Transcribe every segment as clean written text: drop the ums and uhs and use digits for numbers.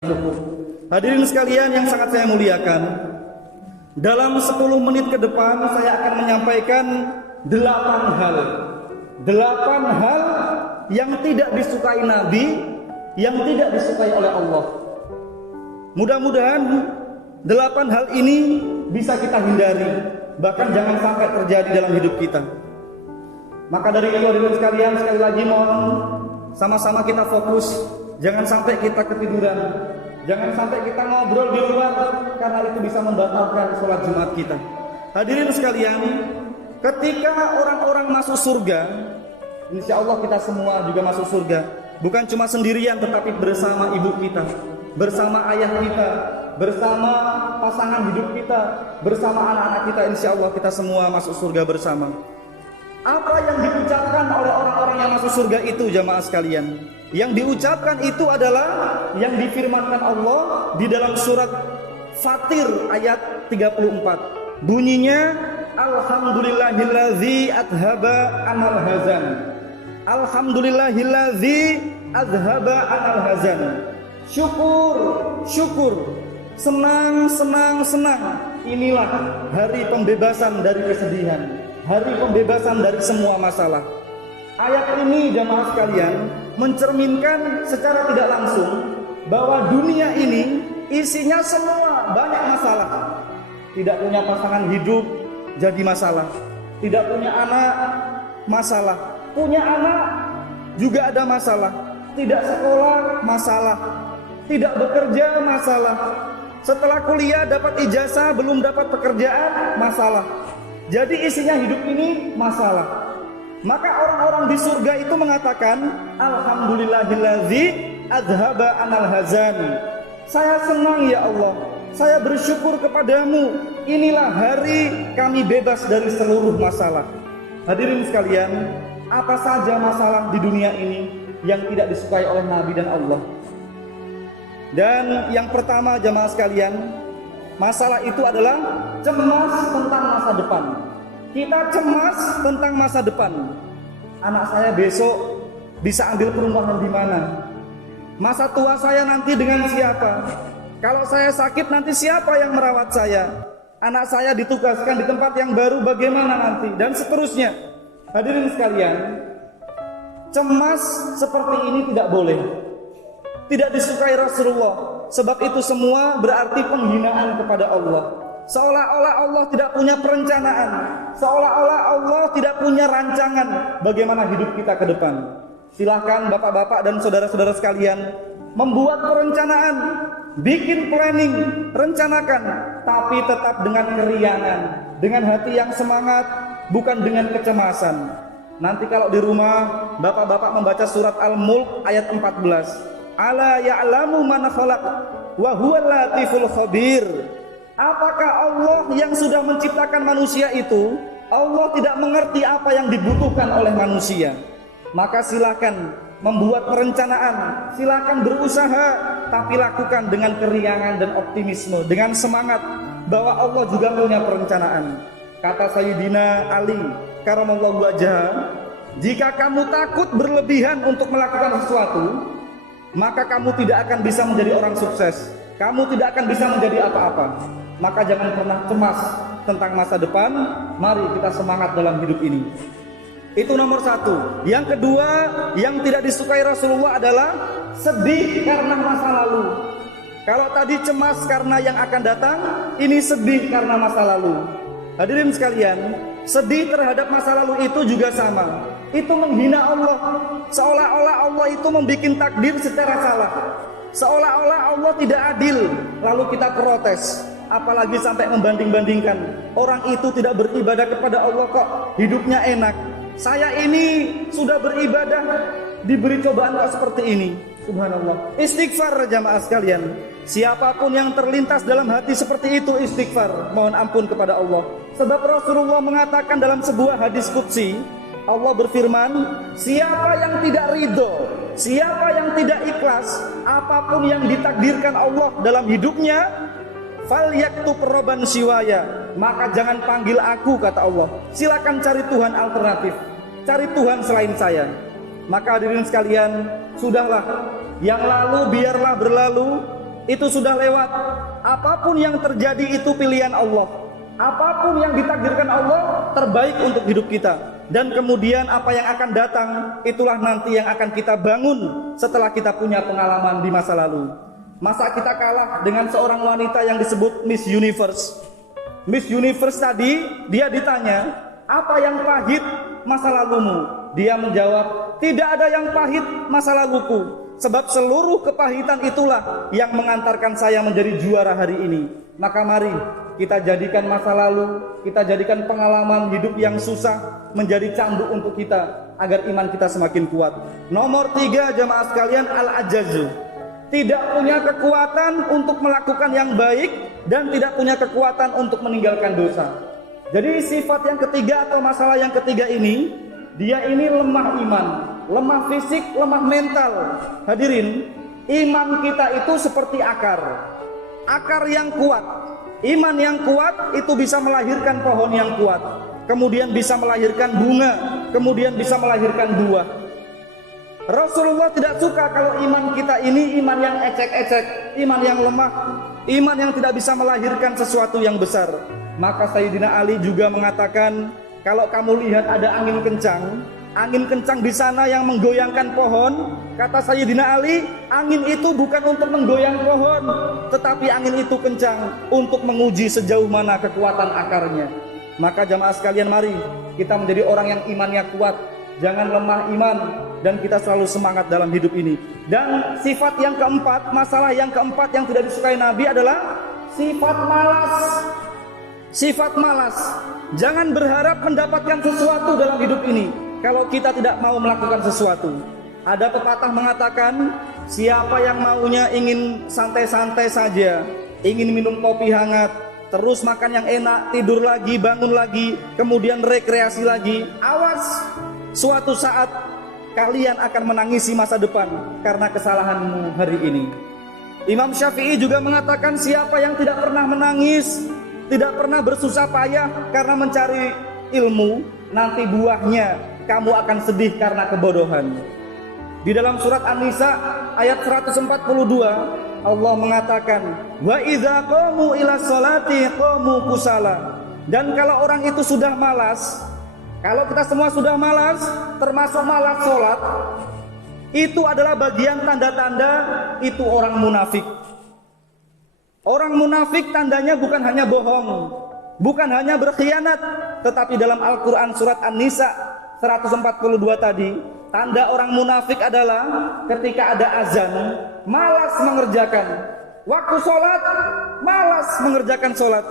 cukup. Hadirin sekalian yang sangat saya muliakan, dalam 10 menit ke depan saya akan menyampaikan 8 hal. 8 hal yang tidak disukai Nabi, yang tidak disukai oleh Allah. Mudah-mudahan 8 hal ini bisa kita hindari, bahkan jangan sampai terjadi dalam hidup kita. Maka dari itu hadirin sekalian, sekali lagi mohon sama-sama kita fokus. Jangan sampai kita ketiduran. Jangan sampai kita ngobrol di luar, karena itu bisa membatalkan sholat Jumat kita. Hadirin sekalian, ketika orang-orang masuk surga, insya Allah kita semua juga masuk surga. Bukan cuma sendirian, tetapi bersama ibu kita, bersama ayah kita, bersama pasangan hidup kita, bersama anak-anak kita. Insya Allah kita semua masuk surga bersama. Apa yang diucapkan oleh orang-orang yang masuk surga itu, jamaah sekalian? Yang diucapkan itu adalah yang difirmankan Allah di dalam surat Fatir ayat 34. Bunyinya, Alhamdulillahilladzi adhaba anal hazan. Alhamdulillahilladzi adhaba anal hazan. Syukur, syukur, senang, senang, senang. Inilah hari pembebasan dari kesedihan, hari pembebasan dari semua masalah. Ayat ini jamaah sekalian mencerminkan secara tidak langsung bahwa dunia ini isinya semua banyak masalah. Tidak punya pasangan hidup jadi masalah, tidak punya anak masalah, punya anak juga ada masalah, tidak sekolah masalah, tidak bekerja masalah, setelah kuliah dapat ijazah belum dapat pekerjaan masalah. Jadi isinya hidup ini masalah. Maka orang-orang di surga itu mengatakan, Alhamdulillahilladzi adhaba anal hazan. Saya senang ya Allah, saya bersyukur kepadamu. Inilah hari kami bebas dari seluruh masalah. Hadirin sekalian, apa saja masalah di dunia ini yang tidak disukai oleh Nabi dan Allah? Dan yang pertama jamaah sekalian, masalah itu adalah cemas tentang masa depan. Kita cemas tentang masa depan. Anak saya besok bisa ambil perumahan di mana? Masa tua saya nanti dengan siapa? Kalau saya sakit nanti siapa yang merawat saya? Anak saya ditugaskan di tempat yang baru bagaimana nanti? Dan seterusnya. Hadirin sekalian, cemas seperti ini tidak boleh. Tidak disukai Rasulullah. Sebab itu semua berarti penghinaan kepada Allah. Seolah-olah Allah tidak punya perencanaan, seolah-olah Allah tidak punya rancangan bagaimana hidup kita ke depan. Silahkan bapak-bapak dan saudara-saudara sekalian membuat perencanaan, bikin planning, rencanakan, tapi tetap dengan keriangan, dengan hati yang semangat, bukan dengan kecemasan. Nanti kalau di rumah bapak-bapak membaca surat Al-Mulk ayat 14, Ala ya'lamu man khalaq wa huwal latiful khabir. Apakah Allah yang sudah menciptakan manusia itu, Allah tidak mengerti apa yang dibutuhkan oleh manusia? Maka silakan membuat perencanaan, silakan berusaha, tapi lakukan dengan keriangan dan optimisme, dengan semangat bahwa Allah juga punya perencanaan. Kata Sayyidina Ali karamallahu wajhah, jika kamu takut berlebihan untuk melakukan sesuatu, maka kamu tidak akan bisa menjadi orang sukses, kamu tidak akan bisa menjadi apa-apa. Maka jangan pernah cemas tentang masa depan. Mari kita semangat dalam hidup ini. Itu nomor 1. Yang kedua, yang tidak disukai Rasulullah adalah sedih karena masa lalu. Kalau tadi cemas karena yang akan datang, ini sedih karena masa lalu. Hadirin sekalian, sedih terhadap masa lalu itu juga sama. Itu menghina Allah. Seolah-olah Allah itu membuat takdir secara salah. Seolah-olah Allah tidak adil. Lalu kita protes. Apalagi sampai membanding-bandingkan. Orang itu tidak beribadah kepada Allah kok hidupnya enak. Saya ini sudah beribadah, diberi cobaan kok seperti ini. Subhanallah. Istighfar jamaah sekalian. Siapapun yang terlintas dalam hati seperti itu, istighfar, mohon ampun kepada Allah. Sebab Rasulullah mengatakan dalam sebuah hadis qudsi, Allah berfirman, siapa yang tidak ridho, siapa yang tidak ikhlas apapun yang ditakdirkan Allah dalam hidupnya, falyaktub roban siwaya, maka jangan panggil aku, kata Allah. Silakan cari Tuhan alternatif, cari Tuhan selain saya. Maka hadirin sekalian, sudahlah, yang lalu biarlah berlalu, itu sudah lewat. Apapun yang terjadi itu pilihan Allah. Apapun yang ditakdirkan Allah terbaik untuk hidup kita. Dan kemudian apa yang akan datang itulah nanti yang akan kita bangun setelah kita punya pengalaman di masa lalu. Masa kita kalah dengan seorang wanita yang disebut Miss Universe. Miss Universe tadi dia ditanya, apa yang pahit masa lalumu? Dia menjawab, tidak ada yang pahit masa laluku, sebab seluruh kepahitan itulah yang mengantarkan saya menjadi juara hari ini. Maka mari kita jadikan masa lalu, kita jadikan pengalaman hidup yang susah menjadi cambuk untuk kita agar iman kita semakin kuat. Nomor 3 jamaah sekalian, al-ajazu. Tidak punya kekuatan untuk melakukan yang baik dan tidak punya kekuatan untuk meninggalkan dosa. Jadi sifat yang ketiga atau masalah yang ketiga ini, dia ini lemah iman, lemah fisik, lemah mental. Hadirin, iman kita itu seperti akar. Akar yang kuat, iman yang kuat itu bisa melahirkan pohon yang kuat, kemudian bisa melahirkan bunga, kemudian bisa melahirkan buah. Rasulullah tidak suka kalau iman kita ini iman yang ecek-ecek, iman yang lemah, iman yang tidak bisa melahirkan sesuatu yang besar. Maka Sayyidina Ali juga mengatakan, kalau kamu lihat ada angin kencang di sana yang menggoyangkan pohon, kata Sayyidina Ali, angin itu bukan untuk menggoyang pohon, tetapi angin itu kencang untuk menguji sejauh mana kekuatan akarnya. Maka jamaah sekalian, mari kita menjadi orang yang imannya kuat, jangan lemah iman, dan kita selalu semangat dalam hidup ini. Dan sifat yang keempat, masalah yang keempat yang tidak disukai Nabi adalah sifat malas. Sifat malas. Jangan berharap mendapatkan sesuatu dalam hidup ini kalau kita tidak mau melakukan sesuatu. Ada pepatah mengatakan, siapa yang maunya ingin santai-santai saja, ingin minum kopi hangat, terus makan yang enak, tidur lagi, bangun lagi, kemudian rekreasi lagi, awas, suatu saat kalian akan menangisi masa depan karena kesalahanmu hari ini. Imam Syafi'i juga mengatakan, siapa yang tidak pernah menangis, tidak pernah bersusah payah karena mencari ilmu, nanti buahnya kamu akan sedih karena kebodohan. Di dalam surat An-Nisa ayat 142 Allah mengatakan, wa idza qamu ila sholati qamu kusala. Dan kalau orang itu sudah malas, kalau kita semua sudah malas, termasuk malas sholat, itu adalah bagian tanda-tanda itu orang munafik. Orang munafik tandanya bukan hanya bohong, bukan hanya berkhianat, tetapi dalam Al-Quran surat An-Nisa 142 tadi, tanda orang munafik adalah ketika ada azan, malas mengerjakan. Waktu sholat, malas mengerjakan sholat.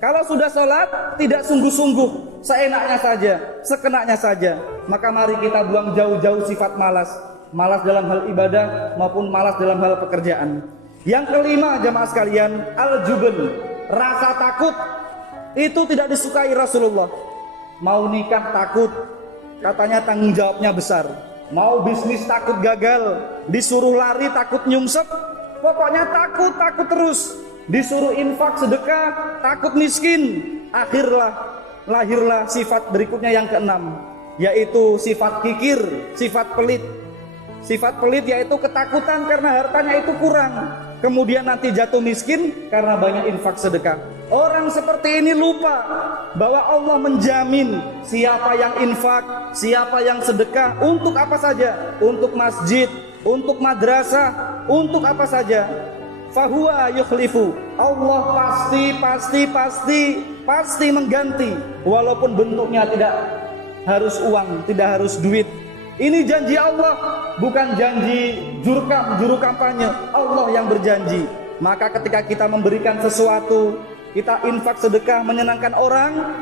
Kalau sudah sholat, tidak sungguh-sungguh, seenaknya saja, sekenaknya saja. Maka mari kita buang jauh-jauh sifat malas. Malas dalam hal ibadah maupun malas dalam hal pekerjaan. Yang kelima jamaah sekalian, al-jubn, rasa takut. Itu tidak disukai Rasulullah. Mau nikah takut, katanya tanggung jawabnya besar. Mau bisnis takut gagal, disuruh lari takut nyungsep, pokoknya takut terus. Disuruh infak sedekah, takut miskin. Lahirlah sifat berikutnya yang keenam, yaitu sifat kikir, sifat pelit. Sifat pelit yaitu ketakutan karena hartanya itu kurang, kemudian nanti jatuh miskin karena banyak infak sedekah. Orang seperti ini lupa bahwa Allah menjamin siapa yang infak, siapa yang sedekah, untuk apa saja, untuk masjid, untuk madrasah, untuk apa saja. Fahuwa yukhlifu, Allah pasti mengganti, walaupun bentuknya tidak harus uang, tidak harus duit. Ini janji Allah, bukan janji juru kampanye. Allah yang berjanji. Maka ketika kita memberikan sesuatu, kita infak sedekah, menyenangkan orang,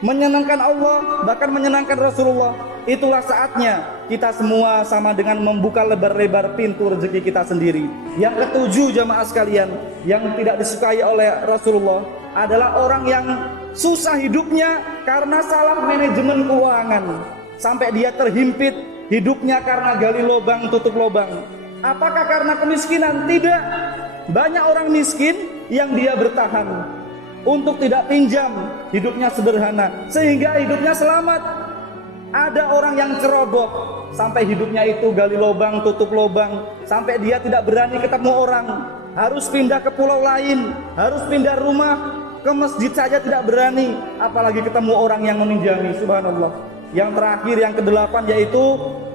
menyenangkan Allah, bahkan menyenangkan Rasulullah, itulah saatnya kita semua sama dengan membuka lebar-lebar pintu rezeki kita sendiri. Yang ketujuh jamaah sekalian, yang tidak disukai oleh Rasulullah adalah orang yang susah hidupnya karena salah manajemen keuangan. Sampai dia terhimpit hidupnya karena gali lubang tutup lubang. Apakah karena kemiskinan? Tidak. Banyak orang miskin yang dia bertahan untuk tidak pinjam, hidupnya sederhana sehingga hidupnya selamat. Ada orang yang ceroboh sampai hidupnya itu gali lubang tutup lubang, sampai dia tidak berani ketemu orang, harus pindah ke pulau lain, harus pindah rumah, ke masjid saja tidak berani, apalagi ketemu orang yang meminjami. Subhanallah. Yang terakhir, yang kedelapan, yaitu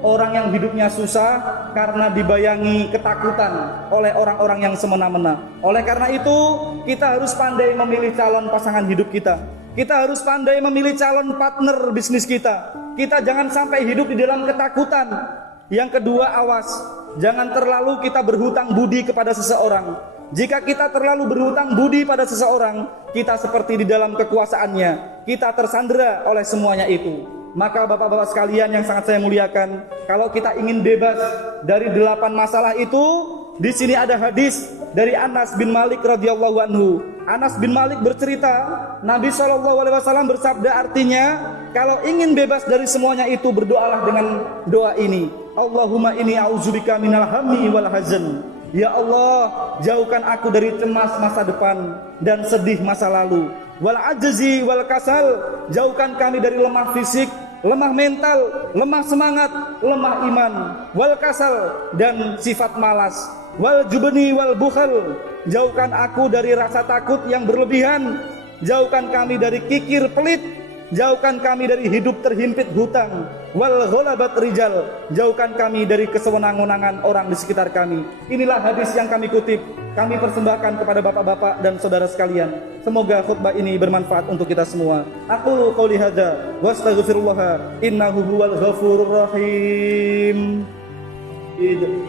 orang yang hidupnya susah karena dibayangi ketakutan oleh orang-orang yang semena-mena. Oleh karena itu, kita harus pandai memilih calon pasangan hidup kita. Kita harus pandai memilih calon partner bisnis kita. Kita jangan sampai hidup di dalam ketakutan. Yang kedua, awas, jangan terlalu kita berhutang budi kepada seseorang. Jika kita terlalu berhutang budi pada seseorang, kita seperti di dalam kekuasaannya, kita tersandera oleh semuanya itu. Maka bapak-bapak sekalian yang sangat saya muliakan, kalau kita ingin bebas dari 8 masalah itu, di sini ada hadis dari Anas bin Malik radhiyallahu anhu. Anas bin Malik bercerita, Nabi SAW bersabda, artinya kalau ingin bebas dari semuanya itu, berdoalah dengan doa ini. Allahumma inni a'udzubika minal hammi wal hazan. Ya Allah, jauhkan aku dari cemas masa depan dan sedih masa lalu. Wal ajzi wal kasal, jauhkan kami dari lemah fisik, lemah mental, lemah semangat, lemah iman. Wal kasal, dan sifat malas. Wal jubni wal bukhal, jauhkan aku dari rasa takut yang berlebihan. Jauhkan kami dari kikir pelit. Jauhkan kami dari hidup terhimpit hutang. Wal ghalabat rijal, jauhkan kami dari kesewenang-wenangan orang di sekitar kami. Inilah hadis yang kami kutip, kami persembahkan kepada bapak-bapak dan saudara sekalian. Semoga khutbah ini bermanfaat untuk kita semua. Aqulu qouli hadza wa astaghfirullah innahu huwal ghafurur rahim.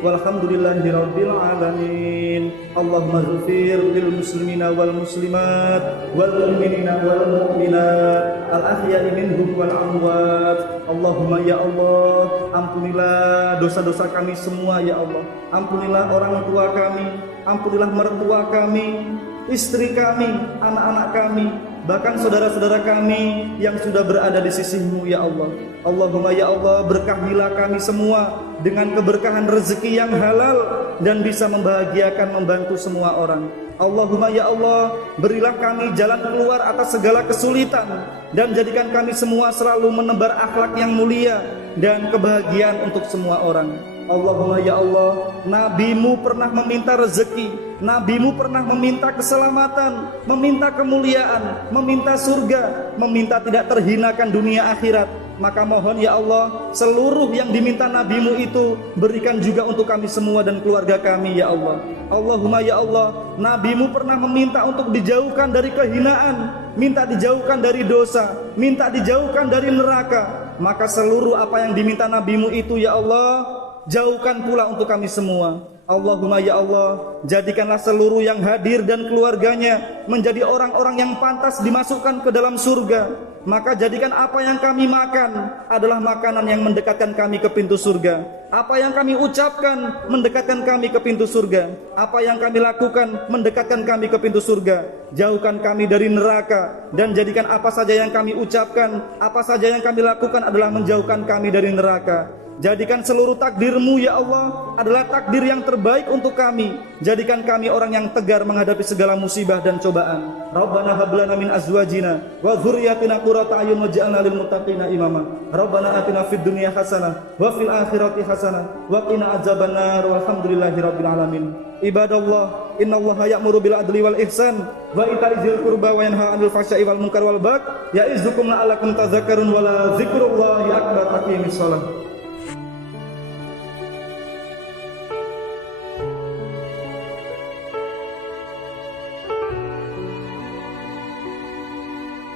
Walhamdulillahi rabbil alamin. Allahumma ighfir lil muslimina wal muslimat wal mu'minina wal mu'minat al ahya'i minhum wal amwat. Allahumma ya Allah, ampunilah dosa-dosa kami semua ya Allah. Ampunilah orang tua kami, ampunilah mertua kami, istri kami, anak-anak kami, bahkan saudara-saudara kami yang sudah berada di sisi-Mu ya Allah. Allahumma ya Allah, berkahilah kami semua dengan keberkahan rezeki yang halal dan bisa membahagiakan, membantu semua orang. Allahumma ya Allah, berilah kami jalan keluar atas segala kesulitan dan jadikan kami semua selalu menebar akhlak yang mulia dan kebahagiaan untuk semua orang. Allahumma ya Allah, Nabi-Mu pernah meminta rezeki, Nabi-Mu pernah meminta keselamatan, meminta kemuliaan, meminta surga, meminta tidak terhinakan dunia akhirat. Maka mohon ya Allah, seluruh yang diminta Nabi-Mu itu berikan juga untuk kami semua dan keluarga kami ya Allah. Allahumma ya Allah, Nabi-Mu pernah meminta untuk dijauhkan dari kehinaan, minta dijauhkan dari dosa, minta dijauhkan dari neraka. Maka seluruh apa yang diminta Nabi-Mu itu ya Allah, jauhkan pula untuk kami semua. Allahumma ya Allah, jadikanlah seluruh yang hadir dan keluarganya menjadi orang-orang yang pantas dimasukkan ke dalam surga. Maka jadikan apa yang kami makan adalah makanan yang mendekatkan kami ke pintu surga. Apa yang kami ucapkan mendekatkan kami ke pintu surga. Apa yang kami lakukan mendekatkan kami ke pintu surga. Jauhkan kami dari neraka dan jadikan apa saja yang kami ucapkan, apa saja yang kami lakukan adalah menjauhkan kami dari neraka. Jadikan seluruh takdir-Mu ya Allah adalah takdir yang terbaik untuk kami. Jadikan kami orang yang tegar menghadapi segala musibah dan cobaan. Rabbana hab lana min azwajina wa dzurriyyatina qurrata a'yun waj'alna lil muttaqina imama. Rabbana atina fid dunya hasanah wa fil akhirati hasanah wa qina adzabannar. Walhamdulillahi rabbil alamin. Ibadallah, innallaha ya'muru bil adli wal ihsan wa ita'i dzil qurba wa yanha 'anil fahsya'i wal munkar wal baghi ya'izukum la'allakum tadhakkarun wa la dzikrullahi akbar. Aqimis shalah.